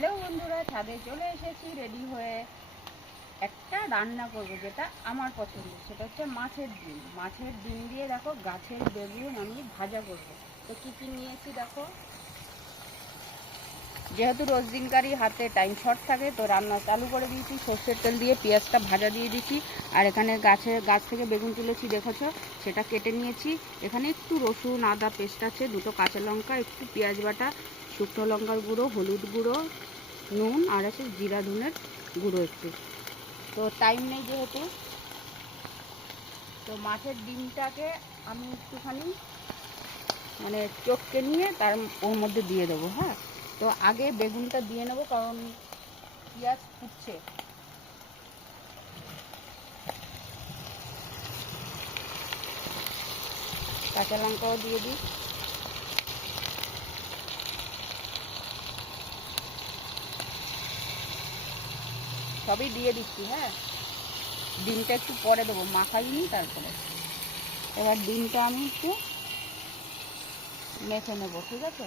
Hello বন্ধুরা, ছাদে চলে এসেছি রেডি হয়ে একটা রান্না করব যেটা আমার পছন্দ। সেটা হচ্ছে মাছের ডিম। মাছের ডিম দিয়ে দেখো গাছের বেগুন আমি ভাজা করব। তো কী কী নিয়েছি দেখো? যেহেতু রোজ দিনকারই হাতে টাইম শর্ট থাকে, তো রান্না চালু করে দিয়েছি। সর্ষের তেল দিয়ে পেঁয়াজটা ভাজা দিয়ে দিয়েছি। আর এখানে গাছে, গাছ থেকে বেগুন তুলেছি, দেখেছ? সেটা কেটে নিয়েছি। এখানে একটু রসুন, আদা, পেস্ট আছে, দুটো কাঁচা লঙ্কা, একটু পেঁয়াজ বাটা শুকনো লঙ্কার গুঁড়ো, হলুদ গুঁড়ো, নুন, আর আছে জিরা ধুনের গুঁড়ো একটু। তো টাইম নেই যেহেতু। তো মাছের ডিমটাকে আমি একটুখানি মানে চটকে নিয়ে তার ওর মধ্যে দিয়ে দেবো হ্যাঁ? তো আগে বেগুনটা দিয়ে নেব, কারণ পেঁয়াজ ফুটছে। কাঁচা লঙ্কাও দিয়ে দিই। সবই দিয়ে দিচ্ছি হ্যাঁ। ডিমটা একটু পরে দেবো মাখাই মাখাইনি তারপরে। এবার ডিমটা আমি একটু মেখে নেব, ঠিক আছে?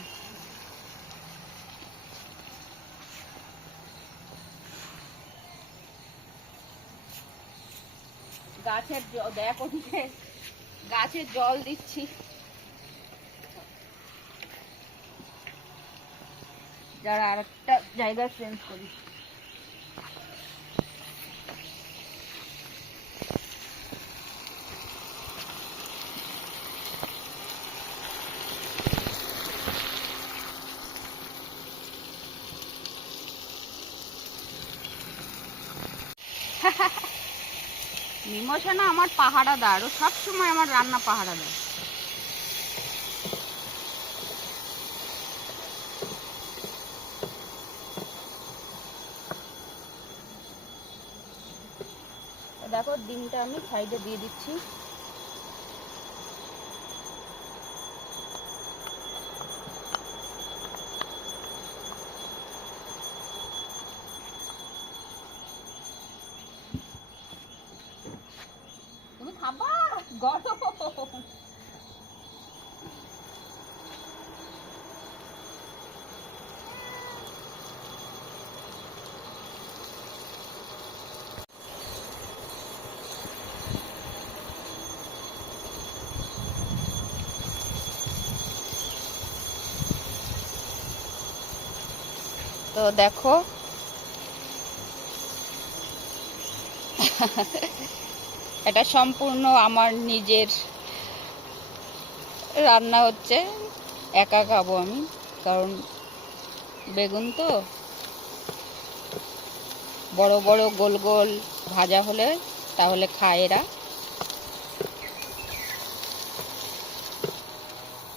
গাছের দেখ গাছের জল দিচ্ছি। যারা আর একটা জায়গায় চেঞ্জ করি। নিমশা না আমার পাহারাদার, ও সবসময় আমার রান্না পাহারা দেয় দেখো, ডিমটা আমি সাইডে দিয়ে দিচ্ছি তুমি খাবা গরম তো দেখো এটা সম্পূর্ণ আমার নিজের রান্না হচ্ছে। একা খাব আমি, কারণ বেগুন তো। বড় বড় গোল গোল ভাজা হলে তাহলে খায় এরা।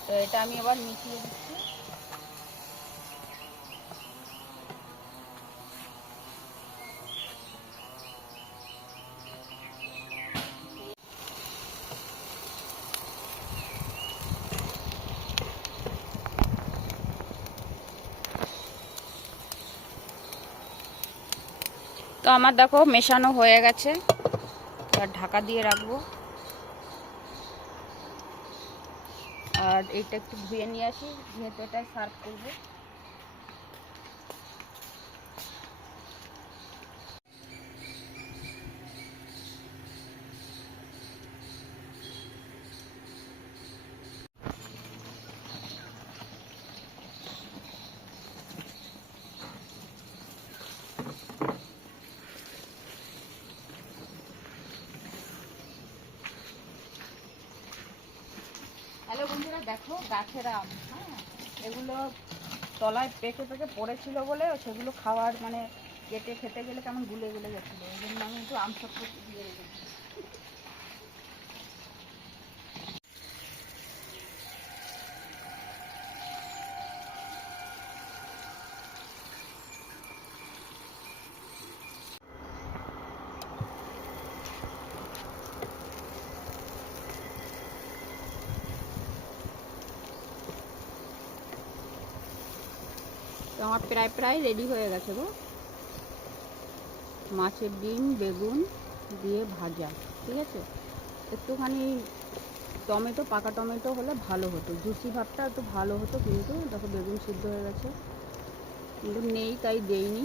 তো এটা আমি আবার মিশিয়ে দিচ্ছি তো আমার দেখো মেশানো হয়ে গেছে। এবার ঢাকা দিয়ে রাখব। আর এটা একটু ধুয়ে নিয়ে আসি, ধুয়ে তো এটা সার্ভ করব হ্যালো বন্ধুরা দেখো গাছের আম হ্যাঁ? এগুলো তলায় পেকে পেকে পড়েছিল বলে সেগুলো খাওয়ার মানে কেটে খেতে গেলে কেমন গুলে গুলে গেছিল। ওই জন্য আমি একটু আম সত্য দিয়ে রেখেছি। আমার প্রায় প্রায় রেডি হয়ে গেছে গো। মাছের ডিম, বেগুন দিয়ে ভাজা, ঠিক আছে? একটুখানি টমেটো, পাকা টমেটো হলে ভালো হতো। জুসি ভাবটা একটু ভালো হতো কিন্তু দেখো বেগুন সিদ্ধ হয়ে গেছে। কিন্তু নেই, তাই দেইনি।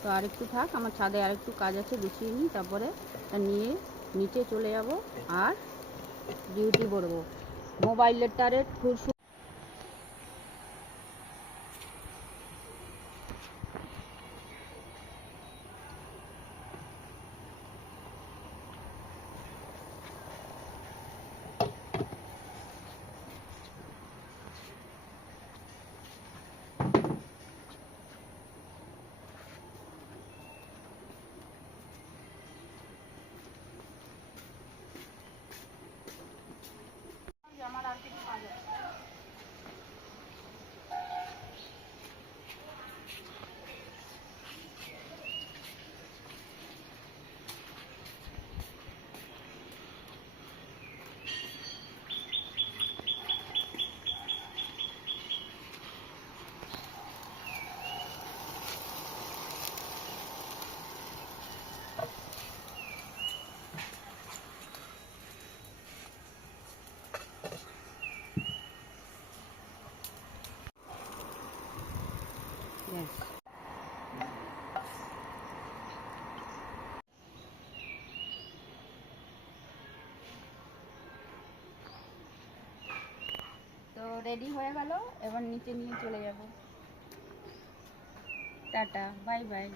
তো আরেকটু থাক, আমার ছাদে আরেকটু কাজ আছে, গুছিয়ে নিই, তারপরে তা নিয়ে নিচে চলে যাব আর ডিউটি করব। মোবাইলের টারে খুব রেডি হয়ে গেল এবার নিচে নিয়ে চলে যাব। Tata bye bye